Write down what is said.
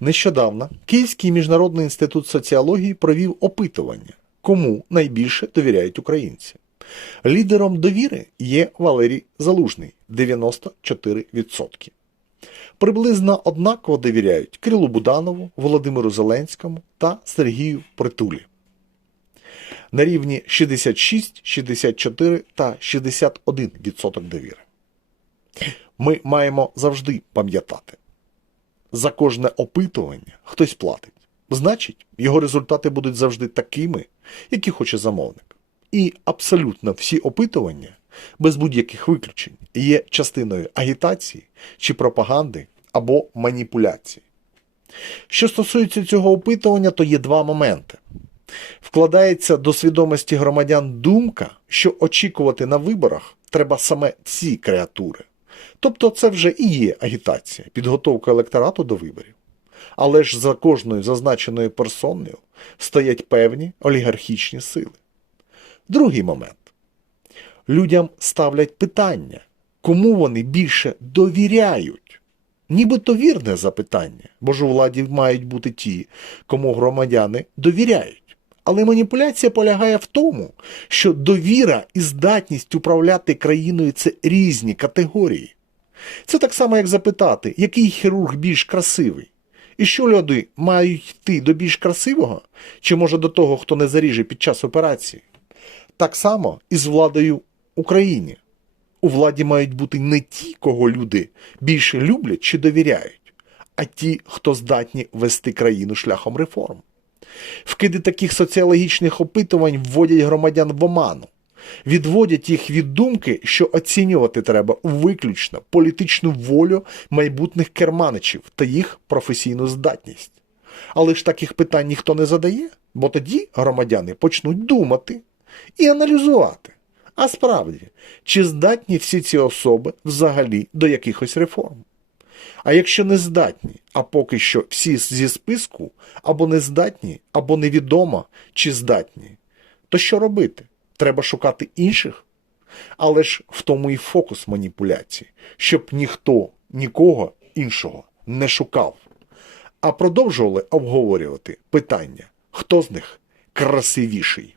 Нещодавно Київський міжнародний інститут соціології провів опитування, кому найбільше довіряють українці. Лідером довіри є Валерій Залужний 94%. Приблизно однаково довіряють Кирилу Буданову, Володимиру Зеленському та Сергію Притулі. На рівні 66, 64 та 61% довіри. Ми маємо завжди пам'ятати. За кожне опитування хтось платить. Значить, його результати будуть завжди такими, які хоче замовник. І абсолютно всі опитування, без будь-яких виключень, є частиною агітації чи пропаганди або маніпуляції. Що стосується цього опитування, то є два моменти. Вкладається до свідомості громадян думка, що очікувати на виборах треба саме ці креатури. Тобто це вже і є агітація, підготовка електорату до виборів. Але ж за кожною зазначеною персоною стоять певні олігархічні сили. Другий момент. Людям ставлять питання, кому вони більше довіряють. Нібито вірне запитання, бо ж у владі мають бути ті, кому громадяни довіряють. Але маніпуляція полягає в тому, що довіра і здатність управляти країною це різні категорії. Це так само, як запитати, який хірург більш красивий. І що люди мають йти до більш красивого, чи може до того, хто не заріже під час операції? Так само і з владою в Україні. У владі мають бути не ті, кого люди більше люблять чи довіряють, а ті, хто здатні вести країну шляхом реформ. Вкиди таких соціологічних опитувань вводять громадян в оману, відводять їх від думки, що оцінювати треба виключно політичну волю майбутніх керманичів та їх професійну здатність. Але ж таких питань ніхто не задає, бо тоді громадяни почнуть думати і аналізувати. А справді, чи здатні всі ці особи взагалі до якихось реформ? А якщо не здатні, а поки що всі зі списку або не здатні, або невідомо, чи здатні, то що робити? Треба шукати інших? Але ж в тому і фокус маніпуляції, щоб ніхто нікого іншого не шукав. А продовжували обговорювати питання, хто з них красивіший.